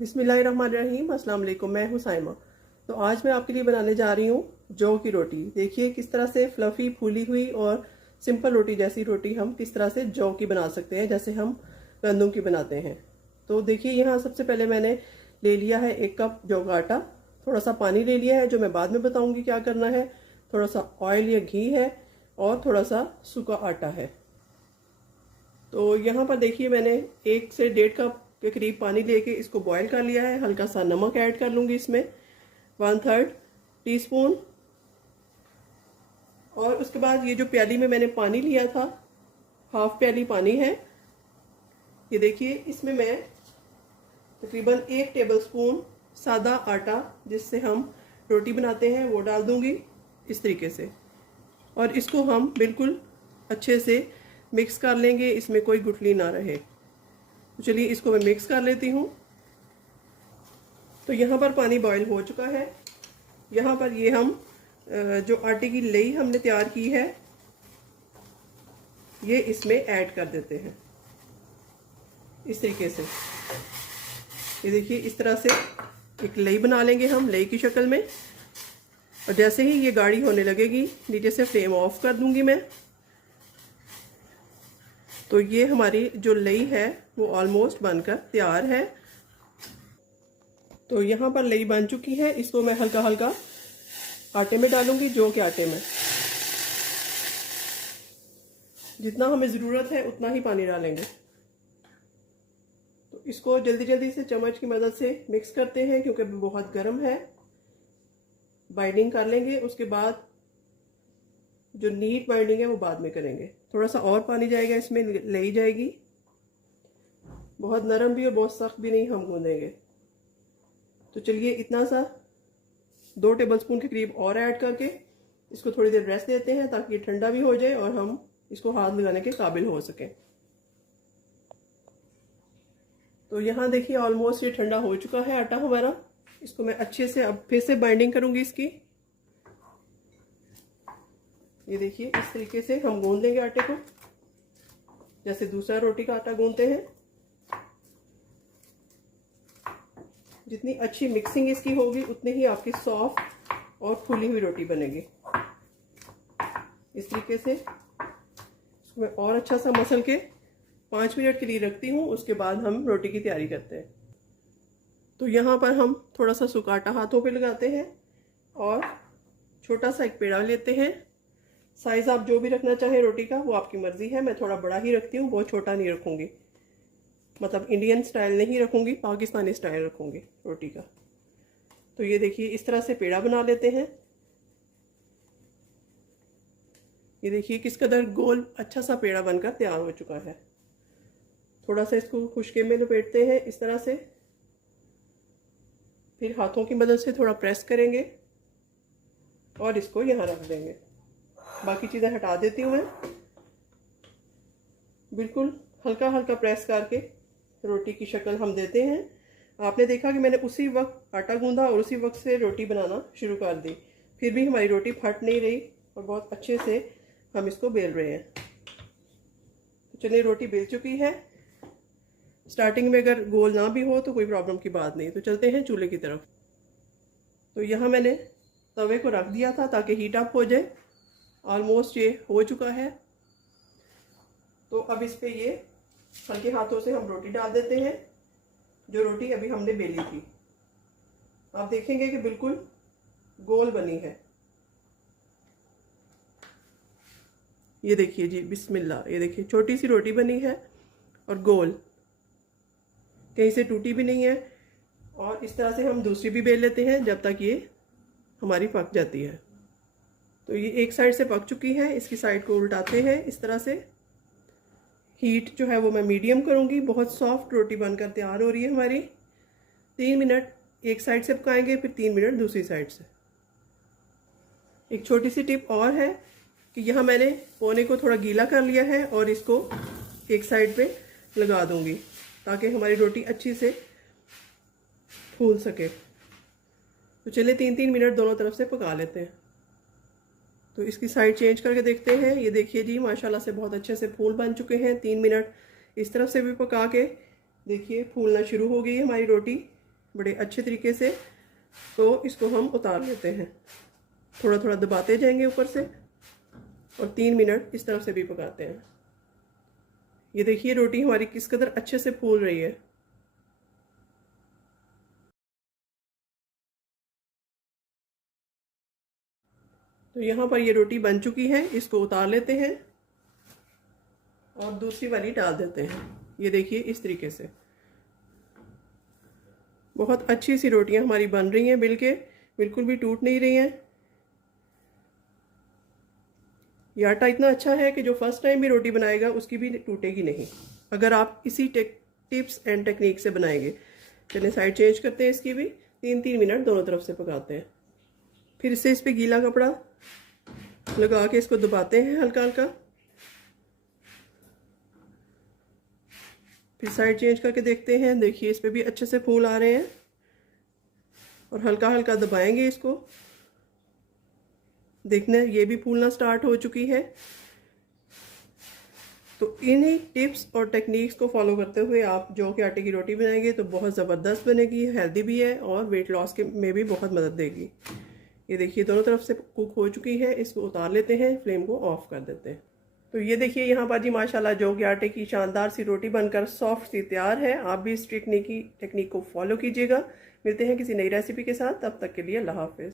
बिस्मिल्लाहिर्रहमानिर्रहीम। अस्सलाम वालेकुम। मैं हूँ साइमा। तो आज मैं आपके लिए बनाने जा रही हूँ जौ की रोटी। देखिए किस तरह से फ्लफ़ी फूली हुई और सिंपल रोटी जैसी रोटी हम किस तरह से जौ की बना सकते हैं, जैसे हम गंदम की बनाते हैं। तो देखिए यहाँ सबसे पहले मैंने ले लिया है 1 कप जौ का आटा। थोड़ा सा पानी ले लिया है, जो मैं बाद में बताऊँगी क्या करना है। थोड़ा सा ऑयल या घी है और थोड़ा सा सूखा आटा है। तो यहाँ पर देखिए मैंने 1 से 1.5 कप के करीब पानी लेके इसको बॉईल कर लिया है। हल्का सा नमक ऐड कर लूँगी इसमें, 1/3 टीस्पून। और उसके बाद ये जो प्याली में मैंने पानी लिया था, हाफ प्याली पानी है। ये देखिए इसमें मैं तकरीबन 1 टेबलस्पून सादा आटा जिससे हम रोटी बनाते हैं वो डाल दूँगी इस तरीके से। और इसको हम बिल्कुल अच्छे से मिक्स कर लेंगे, इसमें कोई गुठली ना रहे। तो चलिए इसको मैं मिक्स कर लेती हूँ। तो यहाँ पर पानी बॉईल हो चुका है। यहाँ पर ये हम जो आटे की लई हमने तैयार की है ये इसमें ऐड कर देते हैं इस तरीके से। ये देखिए इस तरह से एक लई बना लेंगे हम लई की शक्ल में। और जैसे ही ये गाढ़ी होने लगेगी नीचे से फ्लेम ऑफ कर दूंगी मैं। तो ये हमारी जो लई है वो ऑलमोस्ट बनकर तैयार है। तो यहाँ पर लई बन चुकी है। इसको मैं हल्का हल्का आटे में डालूंगी, जौ के आटे में। जितना हमें ज़रूरत है उतना ही पानी डालेंगे। तो इसको जल्दी जल्दी से चम्मच की मदद से मिक्स करते हैं क्योंकि बहुत गर्म है। बाइंडिंग कर लेंगे, उसके बाद जो नीट बाइंडिंग है वो बाद में करेंगे। थोड़ा सा और पानी जाएगा इसमें, ले जाएगी। बहुत नरम भी और बहुत सख्त भी नहीं हम गूंदेंगे। तो चलिए इतना सा 2 टेबलस्पून के करीब और ऐड करके इसको थोड़ी देर रेस्ट देते हैं ताकि ये ठंडा भी हो जाए और हम इसको हाथ लगाने के काबिल हो सके। तो यहाँ देखिए ऑलमोस्ट ये ठंडा हो चुका है आटा हमारा। इसको मैं अच्छे से अब फिर से बाइंडिंग करूंगी इसकी। ये देखिए इस तरीके से हम गूंद लेंगे आटे को, जैसे दूसरा रोटी का आटा गूंदते हैं। जितनी अच्छी मिक्सिंग इसकी होगी उतनी ही आपकी सॉफ्ट और फूली हुई रोटी बनेगी। इस तरीके से इसको मैं और अच्छा सा मसल के 5 मिनट के लिए रखती हूँ। उसके बाद हम रोटी की तैयारी करते हैं। तो यहाँ पर हम थोड़ा सा सूखा आटा हाथों पे लगाते हैं और छोटा सा एक पेड़ा लेते हैं। साइज़ आप जो भी रखना चाहें रोटी का वो आपकी मर्ज़ी है। मैं थोड़ा बड़ा ही रखती हूँ, बहुत छोटा नहीं रखूँगी। मतलब इंडियन स्टाइल नहीं रखूँगी, पाकिस्तानी स्टाइल रखूँगी रोटी का। तो ये देखिए इस तरह से पेड़ा बना लेते हैं। ये देखिए किस कदर गोल अच्छा सा पेड़ा बनकर तैयार हो चुका है। थोड़ा सा इसको खुशके में लपेटते हैं इस तरह से, फिर हाथों की मदद से थोड़ा प्रेस करेंगे और इसको यहाँ रख देंगे। बाकी चीज़ें हटा देती हूँ मैं। बिल्कुल हल्का हल्का प्रेस करके रोटी की शक्ल हम देते हैं। आपने देखा कि मैंने उसी वक्त आटा गूंदा और उसी वक्त से रोटी बनाना शुरू कर दी, फिर भी हमारी रोटी फट नहीं रही और बहुत अच्छे से हम इसको बेल रहे हैं। तो चलिए रोटी बेल चुकी है। स्टार्टिंग में अगर गोल ना भी हो तो कोई प्रॉब्लम की बात नहीं। तो चलते हैं चूल्हे की तरफ। तो यहाँ मैंने तवे को रख दिया था ताकि हीट अप हो जाए। ऑलमोस्ट ये हो चुका है। तो अब इस पे ये हल्के हाथों से हम रोटी डाल देते हैं, जो रोटी अभी हमने बेली थी। आप देखेंगे कि बिल्कुल गोल बनी है। ये देखिए जी, बिस्मिल्लाह। ये देखिए छोटी सी रोटी बनी है और गोल, कहीं से टूटी भी नहीं है। और इस तरह से हम दूसरी भी बेल लेते हैं जब तक ये हमारी पक जाती है। तो ये एक साइड से पक चुकी है, इसकी साइड को उल्टाते हैं इस तरह से। हीट जो है वो मैं मीडियम करूँगी। बहुत सॉफ्ट रोटी बनकर तैयार हो रही है हमारी। 3 मिनट एक साइड से पकाएंगे, फिर 3 मिनट दूसरी साइड से। एक छोटी सी टिप और है कि यहाँ मैंने कोने को थोड़ा गीला कर लिया है और इसको एक साइड पे लगा दूँगी ताकि हमारी रोटी अच्छी से फूल सके। तो चलिए 3-3 मिनट दोनों तरफ से पका लेते हैं। तो इसकी साइड चेंज करके देखते हैं। ये देखिए जी माशाल्लाह से बहुत अच्छे से फूल बन चुके हैं। 3 मिनट इस तरफ से भी पका के देखिए फूलना शुरू हो गई है हमारी रोटी। बड़े अच्छे तरीके से। तो इसको हम उतार लेते हैं, थोड़ा थोड़ा दबाते जाएंगे ऊपर से, और 3 मिनट इस तरफ से भी पकाते हैं। ये देखिए रोटी हमारी किस कदर अच्छे से फूल रही है। तो यहाँ पर ये रोटी बन चुकी है, इसको उतार लेते हैं और दूसरी वाली डाल देते हैं। ये देखिए इस तरीके से बहुत अच्छी सी रोटियां हमारी बन रही हैं, बिल्कुल भी टूट नहीं रही हैं। ये आटा इतना अच्छा है कि जो फर्स्ट टाइम भी रोटी बनाएगा उसकी भी टूटेगी नहीं, अगर आप इसी टिप्स एंड टेक्निक से बनाएंगे। चलिए साइड चेंज करते हैं, इसकी भी 3-3 मिनट दोनों तरफ से पकाते हैं। फिर इससे इस पर गीला कपड़ा लगा के इसको दबाते हैं हल्का हल्का। फिर साइड चेंज करके देखते हैं, देखिए इस पे भी अच्छे से फूल आ रहे हैं, और हल्का हल्का दबाएंगे इसको। देखना ये भी फूलना स्टार्ट हो चुकी है। तो इन्हीं टिप्स और टेक्निक्स को फॉलो करते हुए आप जो कि आटे की रोटी बनाएंगे तो बहुत ज़बरदस्त बनेगी, हेल्दी भी है और वेट लॉस के में भी बहुत मदद देगी। ये देखिए दोनों तरफ से कुक हो चुकी है, इसको उतार लेते हैं, फ्लेम को ऑफ कर देते हैं। तो ये देखिए यहाँ पर जी माशाल्लाह जो कि आटे की शानदार सी रोटी बनकर सॉफ्ट सी तैयार है। आप भी इस टेक्निक को फॉलो कीजिएगा। मिलते हैं किसी नई रेसिपी के साथ, तब तक के लिए अल्लाह हाफिज़।